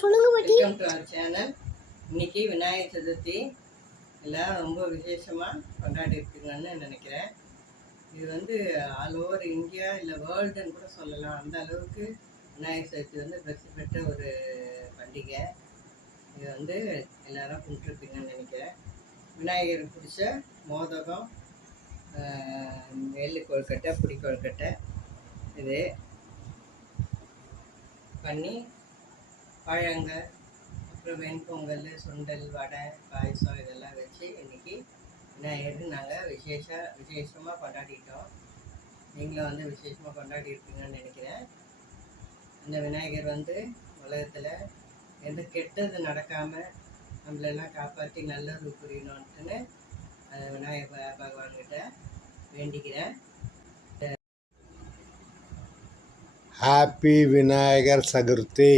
சொல்லுங்க பாட்டி. Welcome to channel இன்னைக்கு விநாயகர் சதுர்த்தி. எல்லாம் ரொம்ப விசேஷமாக கொண்டாடிருக்குங்கன்னு நினைக்கிறேன். இது வந்து ஆல் ஓவர் இந்தியா இல்லை வேர்ல்டுன்னு கூட சொல்லலாம். அந்த அளவுக்கு விநாயகர் சதுர்த்தி வந்து பிரசித்தி பெற்ற ஒரு பண்டிகை. இது வந்து எல்லாரும் கும்பிட்டுருப்பீங்கன்னு நினைக்கிறேன். விநாயகருக்கு பிடிச்ச மோதகம் ஆஹ், கொழுக்கட்டை புடி கொழுக்கட்டை இது பண்ணி பழங்க அப்புறம் வெண்பொங்கல் சுண்டல் வடை பாயசம் இதெல்லாம் வச்சு இன்னைக்கு விநாயகர் நாங்கள் விசேஷ விசேஷமாக கொண்டாடிட்டோம். நீங்களும் வந்து விசேஷமாக கொண்டாடி இருப்பீங்கன்னு நினைக்கிறேன். இந்த விநாயகர் வந்து உலகத்தில் எந்த கெட்டது நடக்காமல் நம்மளெல்லாம் காப்பாற்றி நல்லது புரியணுன்ட்டுன்னு அந்த விநாயகர் பகவான்கிட்ட வேண்டிக்கிறேன். ஹாப்பி விநாயகர் சதுர்த்தி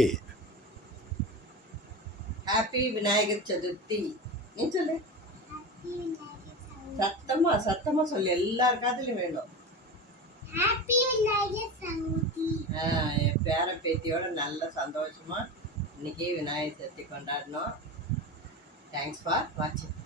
ஹாப்பி விநாயகர் சதுர்த்தி நீ சொல்லு. சத்தமா சத்தமா சொல்லு. எல்லார் காதுலயும் வேணும். ஹாப்பி விநாயகர் சதுர்த்தி என் பேர பேத்தியோட நல்ல சந்தோஷமா இன்னைக்கு விநாயகர் சதுர்த்தி கொண்டாடினோம் தேங்க்ஸ் ஃபார் வாட்சிங்